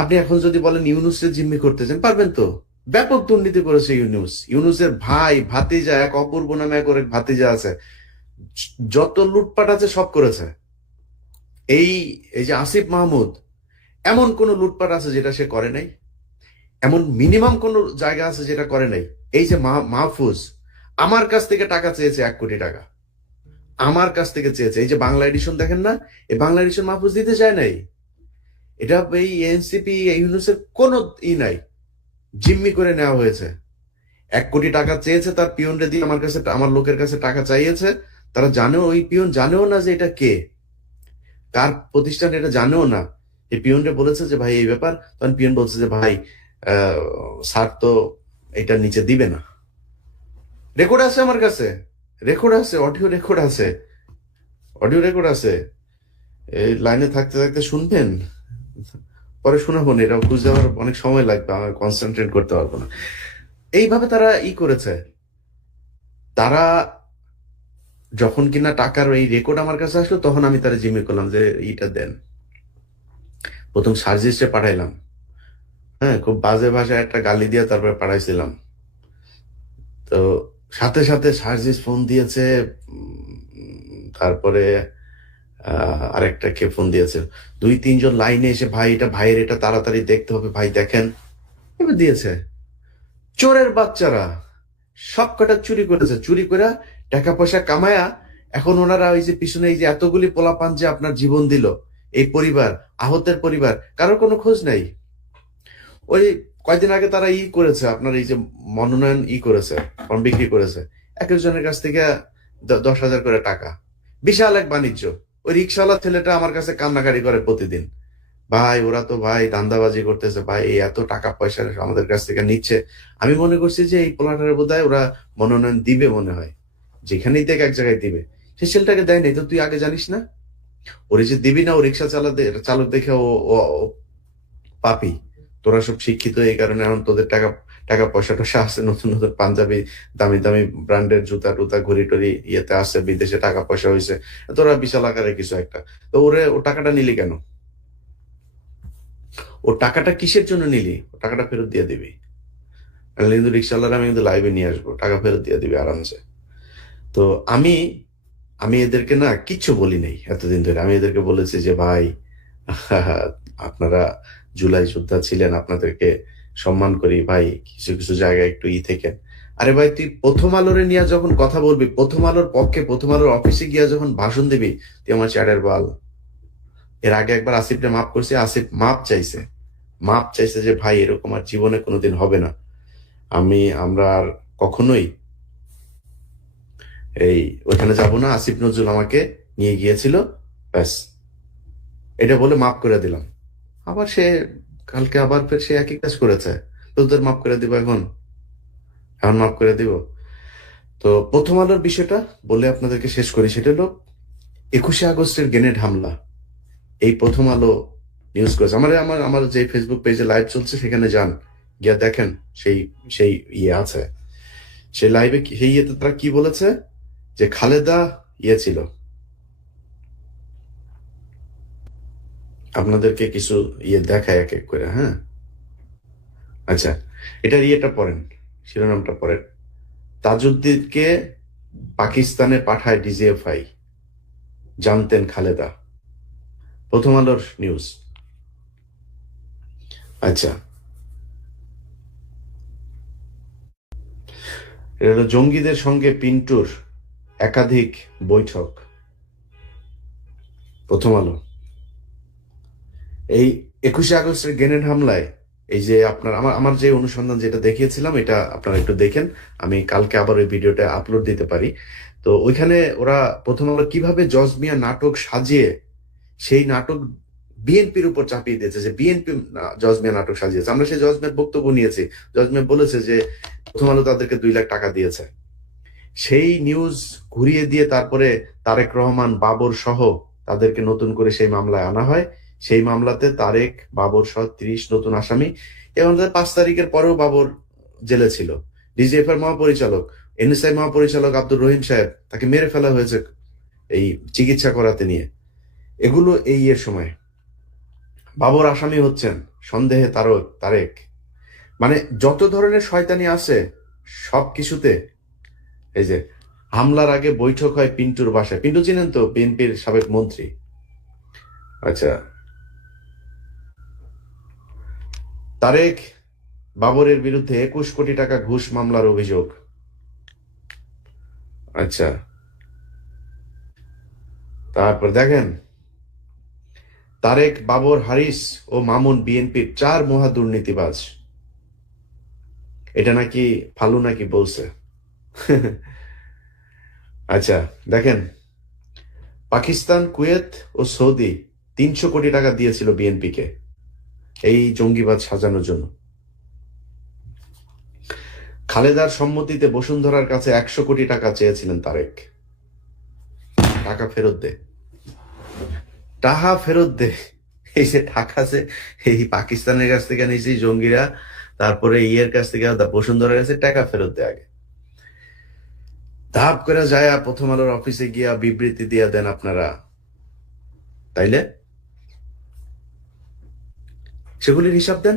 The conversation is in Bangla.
আপনি এখন যদি বলেন ইউনূসের জিম্মি করতে চান, পারবেন তো? ব্যাপক দুর্নীতি করেছে ইউনূস। ইউনূসের ভাই ভাতিজা, এক অপূর্ব নামে এক ওর এক ভাতিজা আছে, যত লুটপাট আছে সব করেছে। এই এই যে আসিফ মাহমুদ, এমন কোন লুটপাট আছে যেটা সে করে নাই? এমন মিনিমাম কোন জায়গা আছে যেটা করে নাই? এই যে মাহফুজ আমার কাছ থেকে টাকা চেয়েছে, 1 কোটি টাকা আমার কাছ থেকে চেয়েছে। এই যে বাংলা এডিশন দেখেন না, এই বাংলা এডিশন মাহফুজ দিতে চায় নাই। এটা এই এনসিপি ইউনুসের কোনো নাই, জিম্মি করে নেওয়া হয়েছে। 1 কোটি টাকা চেয়েছে, তার পিয়নরে দিয়ে আমার কাছে, আমার লোকের কাছে টাকা চাইয়েছে। তারা জানেও, ওই পিয়ন জানেও না যে এটা কে, কার প্রতিষ্ঠান, এটা জানেও না। এই পিয়নরে বলেছে যে ভাই এই ব্যাপার, তখন পিয়ন বলছে যে ভাই স্যার তো এটা নিচে দিবে না। রেকর্ড আছে আমার কাছে, রেকর্ড আছে, অডিও রেকর্ড আছে, অডিও রেকর্ড আছে। এই লাইনে থাকতে থাকতে শুনবেন, পরে শোনাবো না, এটা খুঁজে দেওয়ার অনেক সময় লাগবে, আমি কনসেন্ট্রেট করতে পারবো না। এইভাবে তারা করেছে। তারা যখন কিনা টাকার এই রেকর্ড আমার কাছে আসলো, তখন আমি তারা জিম্মি করলাম যে ইটা দেন। প্রথম সার্জিস্টে পাঠাইলাম, হ্যাঁ, খুব বাজে ভাষায় একটা গালি দিয়ে তারপরে পাঠাইছিলাম। তো সাথে সাথে সার্জিস ফোন দিয়েছে। তারপরে আরেকটা কে ফোন দিয়েছে, 2-3 জন লাইনে এসে ভাই এটা ভাইয়ের, এটা তাড়াতাড়ি দেখতে হবে ভাই, দেখেন। এবার দিয়েছে। চোরের বাচ্চারা সব কটা চুরি করেছে, চুরি করে টাকা পয়সা কামায়া এখন ওনারা ওই যে পিছনে এই যে এতগুলি পোলাপান যে আপনার জীবন দিল, এই পরিবার, আহতের পরিবার, কারোর কোনো খোঁজ নাই। ওই কয়দিন আগে তারা করেছে, আপনার এই যে মনোনয়ন করেছে, ফর্ম বিক্রি করেছে, এক একজনের কাছ থেকে 10,000 করে টাকা। বিশাল এক বাণিজ্য। ওই রিক্সাওয়ালা ছেলেটা আমার কাছে কান্নাকাটি করে প্রতিদিন, ভাই ওরা তো ভাই ধান্দাবাজি করতেছে ভাই, এই এত টাকা পয়সা আমাদের কাছ থেকে নিচ্ছে। আমি মনে করছি যে এই পোলাটার বোধহয় ওরা মনোনয়ন দিবে, মনে হয় যেখানেই দেখ এক জায়গায় দিবে। সে ছেলেটাকে দেয় নাই তো, তুই আগে জানিস না? ওরে যে দিবি না, ও রিক্সা চালক দেখে ও পাপি। তোরা সব শিক্ষিত, এই কারণে এখন তোদের টাকা টাকা পয়সা টয়সা আছে, নতুন নতুন পাঞ্জাবি, দামি দামি ব্র্যান্ডের জুতা টুতা ঘড়ি টড়ি ইয়েতে আসছে, বিদেশে টাকা পয়সা হয়েছে, তোরা বিশাল আকারে কিছু একটা। তো ওরে ও টাকাটা নিলি কেন? ও টাকাটা কিসের জন্য নিলি? ও টাকাটা ফেরত দিয়ে দিবি। নাহলে কিন্তু রিক্সাওয়ালারা আমি কিন্তু লাইভে নিয়ে আসবো, টাকা ফেরত দিয়ে দিবি আরামসে। তো আমি আমি এদেরকে না কিচ্ছু বলি নাই এতদিন ধরে। আমি এদেরকে বলেছি যে ভাই আপনারা জুলাই যোদ্ধা ছিলেন, আপনাদেরকে সম্মান করি ভাই, কিছু কিছু জায়গায় একটু থেকেন। আরে ভাই, তুই প্রথম আলোরে নিয়ে যখন কথা বলবি, প্রথম আলোর পক্ষে, প্রথম আলোর অফিসে গিয়া যখন ভাষণ দিবি, তুই আমার চ্যাটের বাল। এর আগে একবার আসিফকে মাফ করছি, আসিফ মাপ চাইছে, মাপ চাইছে যে ভাই এরকম আর জীবনে কোনোদিন হবে না। আমরা আর কখনোই এই ওইখানে যাব না, আসিফ নজরুল আমাকে নিয়ে গিয়েছিল, ব্যাস, এটা বলে মাফ করে দিলাম। আবার সে কালকে আবার ফের সে একই কাজ করেছে। তো তোদের মাফ করে দিব এখন? এখন মাফ করে দিব? তো প্রথম আলোর বিষয়টা বলে আপনাদেরকে শেষ করি, সেটা হলো 21শে আগস্টের গ্রেনেড হামলা। এই প্রথম আলো নিউজ করেছে। আমার আমার আমার যে ফেসবুক পেজে লাইভ চলছে সেখানে যান, গিয়া দেখেন, সেই সেই আছে সেই লাইভে, সেই ইয়েতে তারা কি বলেছে, যে খালেদা ছিল। আপনাদেরকে কিছু দেখায় এক এক করে, হ্যাঁ। আচ্ছা, এটার পড়েন, শিরোনামটা পড়েন। তাজউদ্দিনকে পাকিস্তানে পাঠায় ডিজিএফআই, জানতেন খালেদা। প্রথম আলোর নিউজ। আচ্ছা, এটা হলো জঙ্গিদের সঙ্গে পিন্টুর একাধিক বৈঠক। প্রথম আলো। এই 21শে আগস্টের গ্রেনেড হামলায়, এই যে আপনার আমার আমার যে অনুসন্ধান যেটা দেখিয়েছিলাম, এটা আপনারা একটু দেখেন। আমি কালকে আবার ওই ভিডিওটা আপলোড দিতে পারি। তো ওইখানে ওরা প্রথম আলো কিভাবে জজ মিয়া নাটক সাজিয়ে, সেই নাটক বিএনপির উপর চাপিয়ে দিয়েছে, যে বিএনপি জজ মিয়া নাটক সাজিয়েছে। আমরা সেই জজ মিয়ার বক্তব্য নিয়েছি। জজ মিয়া বলেছে যে প্রথম আলো তাদেরকে 2 লাখ টাকা দিয়েছে। সেই নিউজ ঘুরিয়ে দিয়ে তারপরে তারেক রহমান, বাবর সহ তাদেরকে নতুন করে সেই মামলায় আনা হয়। সেই মামলাতে তারেক, বাবর সহ 30 নতুন আসামি, এবং 5 তারিখের পরেও বাবর জেলে ছিল। ডিজিএফ এর মহাপরিচালক, এনএসআই মহাপরিচালক আব্দুর রহিম সাহেব, তাকে মেরে ফেলা হয়েছে এই চিকিৎসা করাতে নিয়ে। এগুলো এই সময় বাবর আসামি হচ্ছেন সন্দেহে তারেক। মানে যত ধরনের শয়তানি আছে সব কিছুতে। এই যে হামলার আগে বৈঠক হয় পিন্টুর বাসায়। পিন্টু চিনেন তো, বিএনপির সাবেক মন্ত্রী। আচ্ছা, তারেক বাবরের বিরুদ্ধে 21 কোটি টাকা ঘুষ মামলার অভিযোগ। আচ্ছা, তারপর দেখেন, তারেক, বাবর, হারিস ও মামুন বিএনপির 4 মহা দুর্নীতিবাজ। এটা নাকি ফালু নাকি বলছে। আচ্ছা দেখেন, পাকিস্তান, কুয়েত ও সৌদি 300 কোটি টাকা দিয়েছিল বিএনপিকে এই জঙ্গিবাদ সাজানোর জন্য। খালেদার সম্মতিতে বসুন্ধরার কাছে 100 কোটি টাকা চেয়েছিলেন তারেক। টাকা ফেরত দে, টাকা ফেরত দে। এই যে টাকা আছে, এই পাকিস্তানের কাছ থেকে নিয়েছি জঙ্গিরা, তারপরে ইয়ের কাছ থেকে, বসুন্ধরার কাছে টাকা ফেরত দে আগে। ধাপ করে যায় প্রথম আলোর অফিসে গিয়া বিবৃতি দিয়ে দেন আপনারা, তাইলে সেগুলির হিসাব দেন।